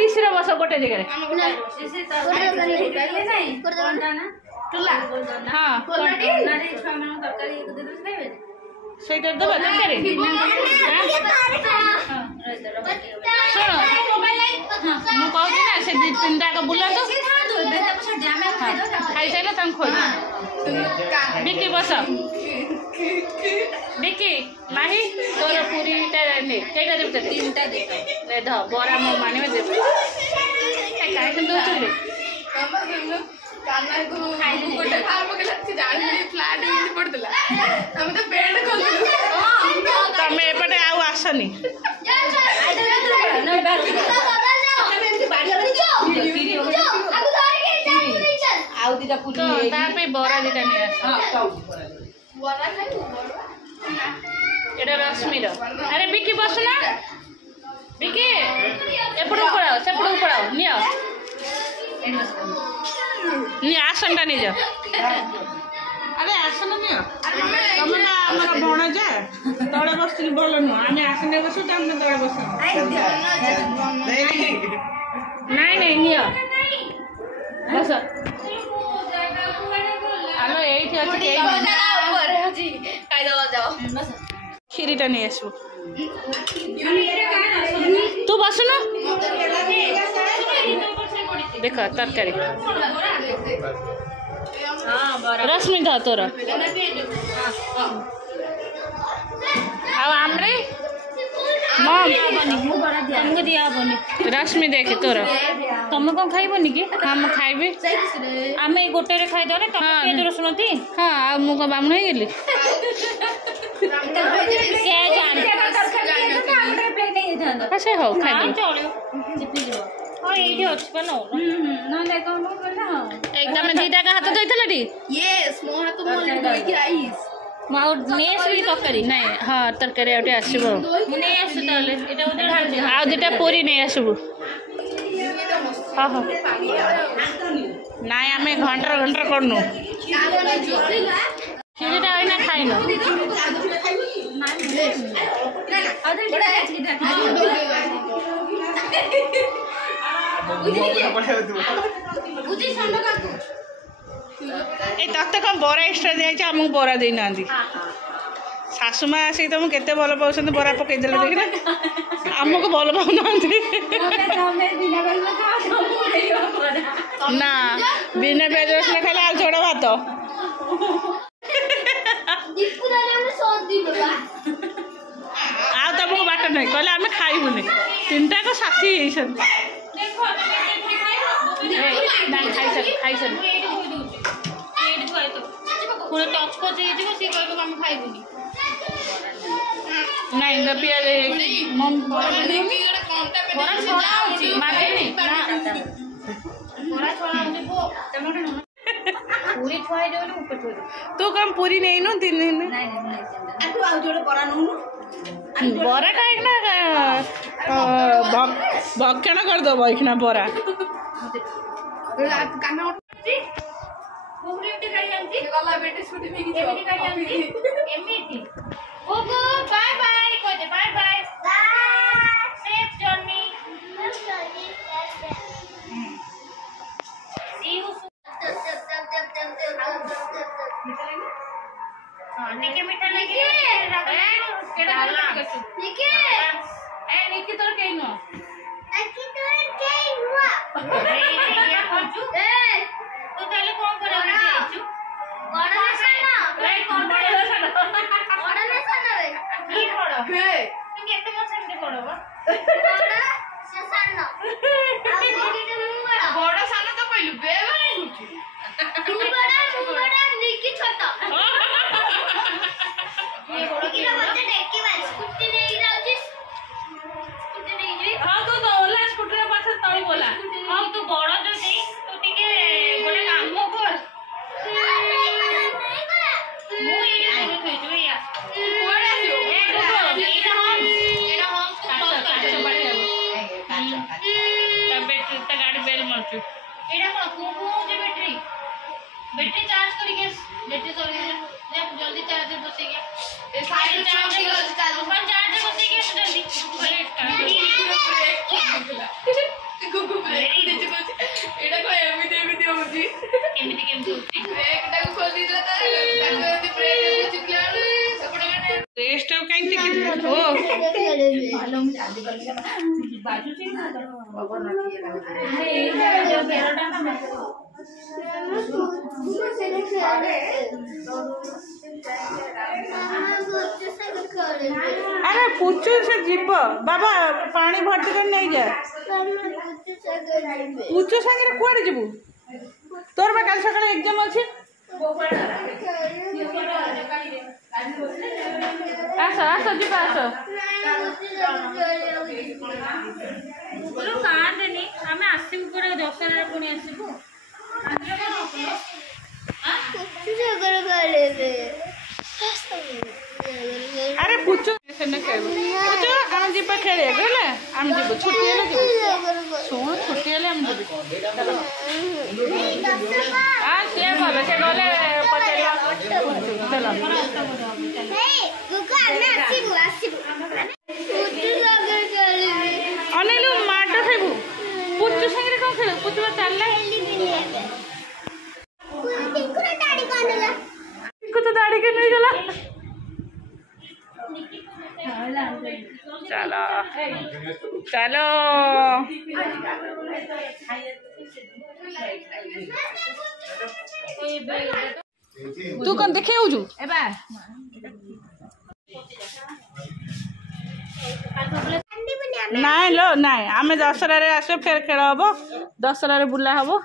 ऋषि बस गोटे जगह हाँ ସେଇଟା ଦେବା ତରକାରୀ ଶୁଣ ମୁଁ କହୁଛି ନା ସେ 2-3ଟା ଯାକ ବୁଲାନ୍ତୁ ଖାଇସାରିଲେ ତାଙ୍କୁ ଖୋଜ ବିକି ବସ ବିକି ମାହି ତୋର ପୁରୀଟା ନେ କେଇଟା ଦେବି ତତେ 3ଟା ଦେ ଧ ବରା ମୋ ମାନିବେ ଦେବି କାହିଁକି ଦଉଛୁ ତମେ ଏପଟେ ଆଉ ଆସନି ତା ପାଇଁ ବରା ଦିଟା ନେଇ ଆସ ଏଟା ରଶ୍ମିର ଆରେ ବିକି ବସୁନା ବିକି ଏପଟକୁ ପଳାଅ ସେପଟକୁ ପଳାଅ ନିଅ आसन निज अरे आसन नि तुम भणजा तले बस भल नुह आम आसन बसु तले बस नहीं नहीं नि बस आलो एठी अछि खीरीटा नहीं आसु तू बसुन देख तरकारी रश्मि धा तोर आमरे तुमको दिया हेनी रश्मि देख तोर तुम कौन खाइबनी कि हाँ मुझे खाइबी आम गोटे खाईदे पिज रसुण थी हाँ मुझे बामण हो गली से हो खाई एकदम 2टा का हाथ धोई तरकारी नहीं हाँ तरकारी आउटे आसबो आ 2टा पूरी नहीं आसबु हाँ हाँ नाई आम घंटर घंटर करनु खीरीटा अना खाइन तत्ते कौन बरा एक्सट्रा दिखाई आमको बरा देना शाशुमा आसिक तुम केते भल पाँच बरा पकईदे देखना आमको भल पाऊना ना बिना प्याज रसुण खाला आलू छोड़ा भात आ तुमको बाट नहीं कहले आम खाइबुनि 3टा को साथी नहीं पियाज तू कम पूरी नहीं नु 3 दिन बरा कहीं भक्षण करदब एखना बरा मीठा लगे निकी तोर कहीं नो तू ताले कौन कर बड़ा साना राइट कौन बड़ा साना रे की बड़ा तू केते मन सेमते बड़ा बा बड़ा से साना बड़ा साना तो कहलु बे भाई तू बड़ा निकी छोटा ये बड़ा की बच्चे देखी बात स्कूटी नहीं जाउछिस स्कूटी नहीं जी हां तू तो ओला स्कूटी रे पाछे तळी बोला हां तू बड़ा जो दे तू टिके गोटे काम कर मु एडी बोल थई जो या कोड आसियो एटा हम काचा बाड़ी हम काचा बैटरी त गाड़ी बेल मारछु एटा कोन को जे बैटरी चार्ज करी के बैटरी चले मालूम जादी कर के बाजू से ना बाबा ना किए लगे ए जो केरोटा ना अरे पुचू से जीव बाबा पानी भर्ती कर नहीं जाए पुचू संगे कुआड़े जीवु तोर बा काल सकाळे एग्जाम अछि आस आस जीवा आस बोलो कान देनी हमें आसिबु पर दशहरा पुणी आसिबु अरे पुचू से न खेल पुचू हम जीवा खेले गले हम जीव छुट्टी हेले सुन छुट्टी हेले हम जीव आ से गले पटेला चलो अनिल माट खेबू पुचू संगे कौन खेल पुचू चलला को तो दाढ़ी के नहीं गला चलो चलो तू कौन देखे उजू एबा नाइ लो नाइ आमे दशहरा रे आसे फेर खेल हबो दशहरा रे बुला हबो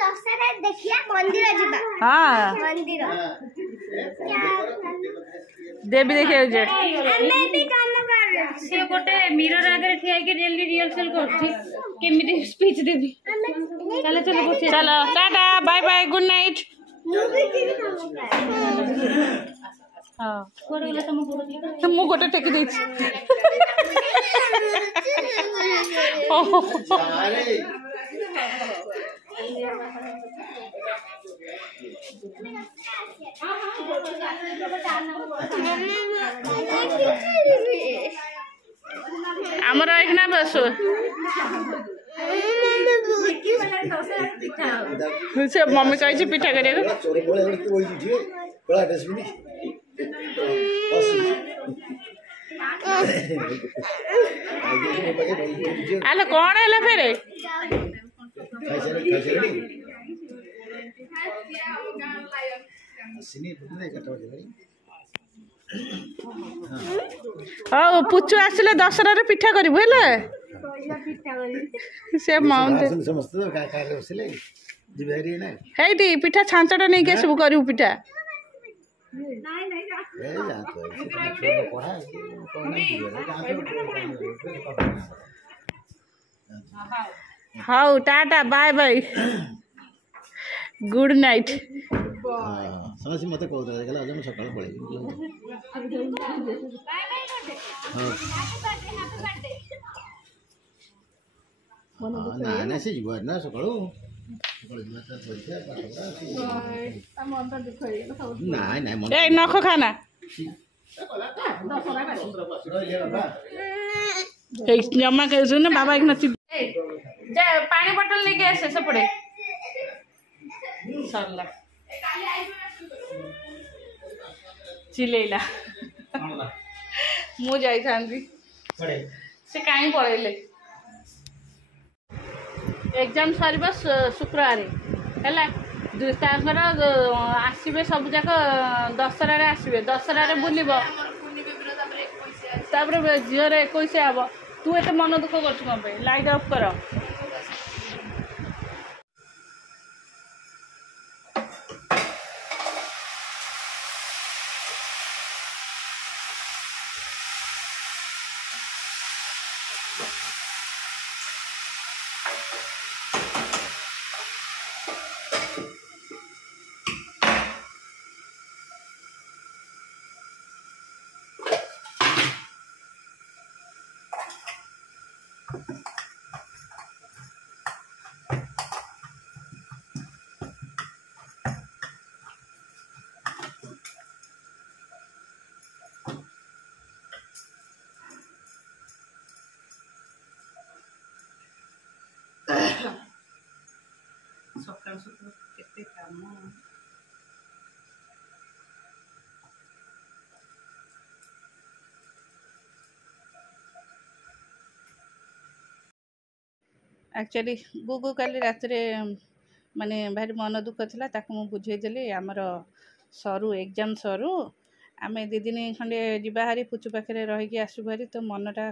दशहरा देखिया मंदिर जिबा हां मंदिर देवी देखे जे हमें भी काम कर से गोटे मिरर आगे ठिया के जल्दी रिहर्सल करछि केमिति स्पीच देबी चलो चलो बसे चलो tata bye bye good night हां कोड गेला तुम गोड़ क्लिक तो मु गोटे टेक देछि आमर एखना बस से मम्मी कही पिठा आलो कौन है फेरे हाँ पुचू आसले दशहरा रे पिठा करू हेले से माउंट हेटी पिठा छांचटा नहीं के सब करू पिठा हाँ tata bye bye good night समझ मत कहता है आज मैं सकाळ पळेबी ना ना से जीव ना सकाळ ना ना ए नख खाना जमा कर सुन बाबा एक नची जा पानी बोतल लेके आसे सपड़े सरला चिलेला मु जाई थांदी से काई पळेले एग्जाम सरीबा शुक्रवार हैला तांकर आसबे सब जाक दशहरा रे आसबे दशहरा रे बुलिबो तापर झीर 21 हम तू एत मन दुख कर लाइट ऑफ कर सकाल सकाल केते काम एक्चुअली गुगु काली रात माने भारी मन दुख थिला ताको मु बुझेदेली आमर सरू एग्जाम सरू आम 2 दिन खंडे जीवा हारी पुचु पाखे रहीकि आसु भारी तो मनटा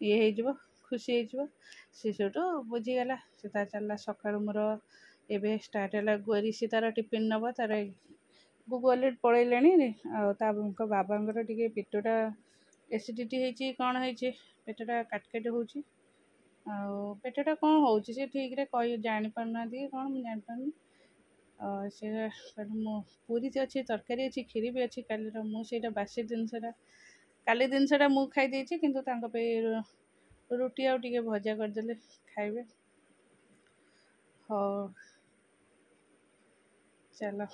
ये हो खुशी हो सी सेठू बुझीगला से चलला सका मोर एवं स्टार्ट है गोरी सी तार टिफिन नब तार गुगु अलरेडी पलैले बाबा टे पेटा एसिडिटी होती कौन हो पेटा काटकाट हो पेटा कौन हो ठीक रे कह जापारना कौन मुझे जापार से मो पूरी अच्छी तरकारी अच्छी खीरी भी अच्छी कल मुझे बासी जिनसा काली जिनसा मु खाई कि रुटी आउ टे भजा करदे खाइबे हाँ चलो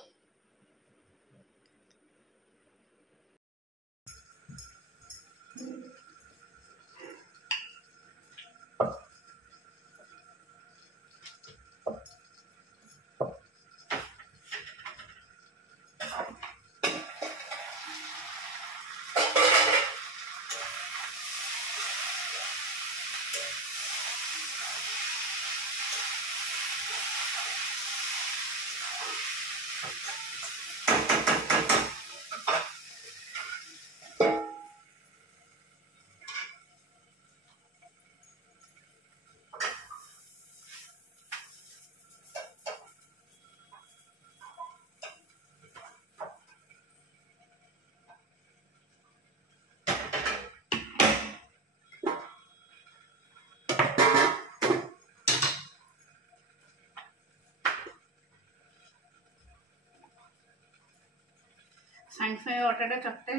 साइंस में अटाटा चकटा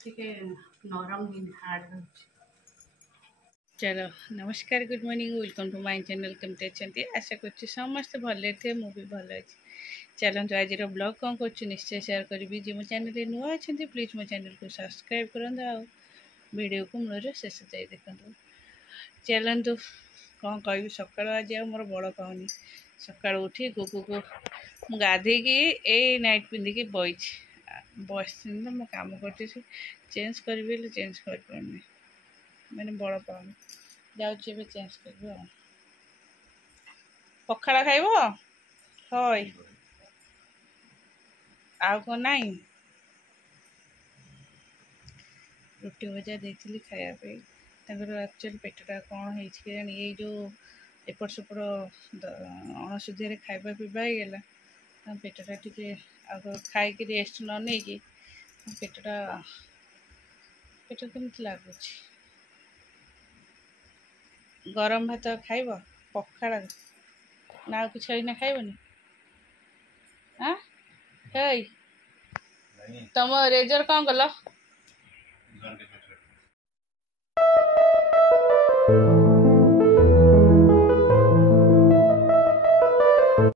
टे नरम हार्ड हो चलो नमस्कार good morning welcome to my channel केमती अच्छे आशा कर समस्त भले थे मु भी भल अच्छी चलते आज ब्लॉग कौन कर निश्चय शेयर करी जी मो चैनल नुआ अच्छा प्लीज मो चैनल को सब्सक्राइब करूँ वीडियो को मूल शेष जाए देखूँ चलतु कौन कह सका आज मोर बड़ पाऊनी सका उठी गुगु को गाधे की नाइट पिंधिकी बस मो कम कर चेंज करी चेंज कर मैंने बड़ पाऊनी जाऊे चेंज कर पखाड़ खाइब हय आउ कौन नाई रुटी भजा देती खायापी एक्चुअली पेटा कौन है ये जो एपट सेपट अणसुधिया खाଇବା पीवा होगा पेटा टे खाई रेस्ट न नहीं पेटा केमती लगुच गरम भात खाइब पखाड़ ना कि खाइबनी हाँ तुम रेजर कौन कल